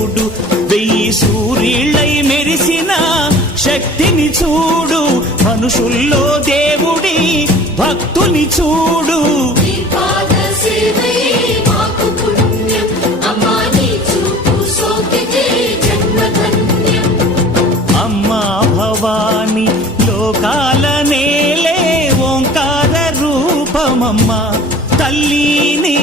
చూడు వెయ్యి సూర్యులై మెరిసిన శక్తిని చూడు మనుషుల్లో దేవుడి భక్తుని చూడు తల్లిని